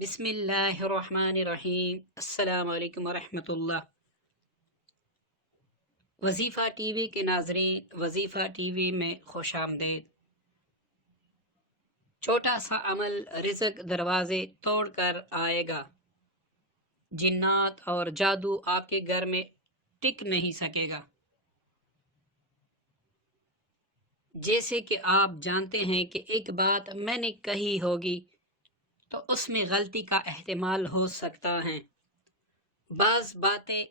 بسم اللہ الرحمن الرحیم۔ السلام علیکم ورحمۃ اللہ۔ وظیفہ ٹی وی کے ناظرین، وظیفہ ٹی وی میں خوش آمدید۔ چھوٹا سا عمل رزق دروازے توڑ کر آئے گا۔ جنات اور جادو آپ کے گھر میں ٹک نہیں سکے گا۔ جیسے کہ آپ جانتے ہیں کہ ایک بات میں نے کہی ہوگی تو اس میں غلطی کا احتمال ہو سکتا ہے۔ بعض باتیں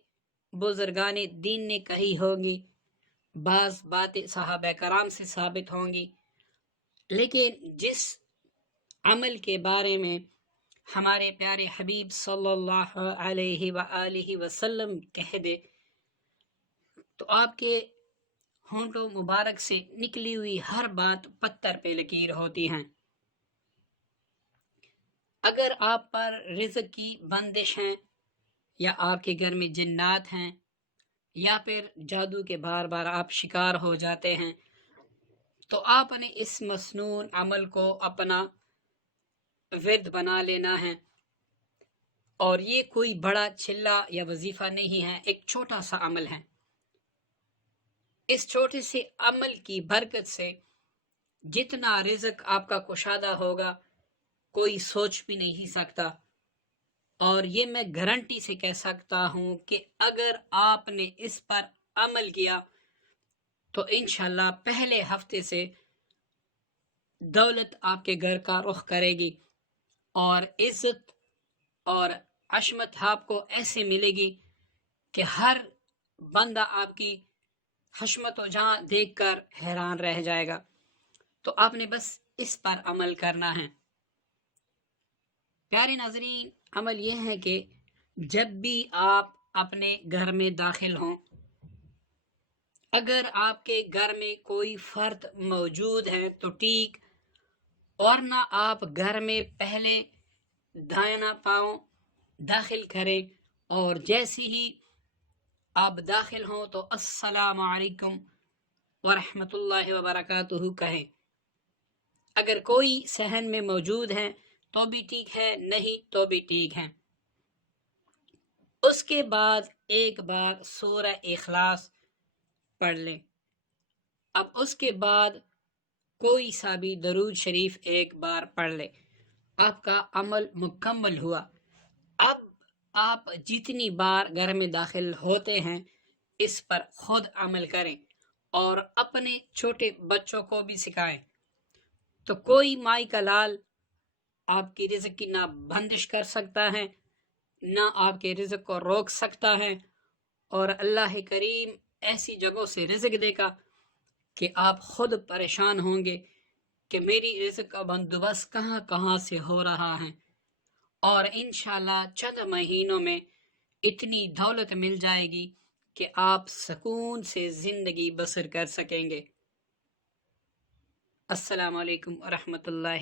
بزرگان دین نے کہی ہوگی، بعض باتیں صحابہ کرام سے ثابت ہوں گی، لیکن جس عمل کے بارے میں ہمارے پیارے حبیب صلی اللہ علیہ وآلہ وسلم کہہ دے تو آپ کے ہونٹوں مبارک سے نکلی ہوئی ہر بات پتھر پہ لکیر ہوتی ہیں۔ اگر آپ پر رزق کی بندش ہیں، یا آپ کے گھر میں جنات ہیں، یا پھر جادو کے بار بار آپ شکار ہو جاتے ہیں، تو آپ نے اس مسنون عمل کو اپنا ورد بنا لینا ہے۔ اور یہ کوئی بڑا چلا یا وظیفہ نہیں ہے، ایک چھوٹا سا عمل ہے۔ اس چھوٹے سے عمل کی برکت سے جتنا رزق آپ کا کشادہ ہوگا کوئی سوچ بھی نہیں سکتا۔ اور یہ میں گارنٹی سے کہہ سکتا ہوں کہ اگر آپ نے اس پر عمل کیا تو انشاءاللہ پہلے ہفتے سے دولت آپ کے گھر کا رخ کرے گی، اور عزت اور عظمت آپ کو ایسے ملے گی کہ ہر بندہ آپ کی حشمت و جہاں دیکھ کر حیران رہ جائے گا۔ تو آپ نے بس اس پر عمل کرنا ہے۔ پیارے ناظرین، عمل یہ ہے کہ جب بھی آپ اپنے گھر میں داخل ہوں، اگر آپ کے گھر میں کوئی فرد موجود ہے تو ٹھیک، ورنہ آپ گھر میں پہلے دائیں پاؤں داخل کریں، اور جیسے ہی آپ داخل ہوں تو السلام علیکم ورحمۃ اللہ وبرکاتہ کہیں۔ اگر کوئی صحن میں موجود ہے تو بھی ٹھیک ہے، نہیں تو بھی ٹھیک ہے۔ اس کے بعد ایک بار سورہ اخلاص پڑھ لیں۔ اب اس کے بعد کوئی سا بھی درود شریف ایک بار پڑھ لیں، آپ کا عمل مکمل ہوا۔ اب آپ جتنی بار گھر میں داخل ہوتے ہیں اس پر خود عمل کریں اور اپنے چھوٹے بچوں کو بھی سکھائیں، تو کوئی مائی کا لال آپ کی رزق کی نہ بندش کر سکتا ہے، نہ آپ کے رزق کو روک سکتا ہے۔ اور اللہ کریم ایسی جگہوں سے رزق دے گا کہ آپ خود پریشان ہوں گے کہ میری رزق کا بندوبست کہاں کہاں سے ہو رہا ہے۔ اور انشاءاللہ چند مہینوں میں اتنی دولت مل جائے گی کہ آپ سکون سے زندگی بسر کر سکیں گے۔ السلام علیکم ورحمۃ اللہ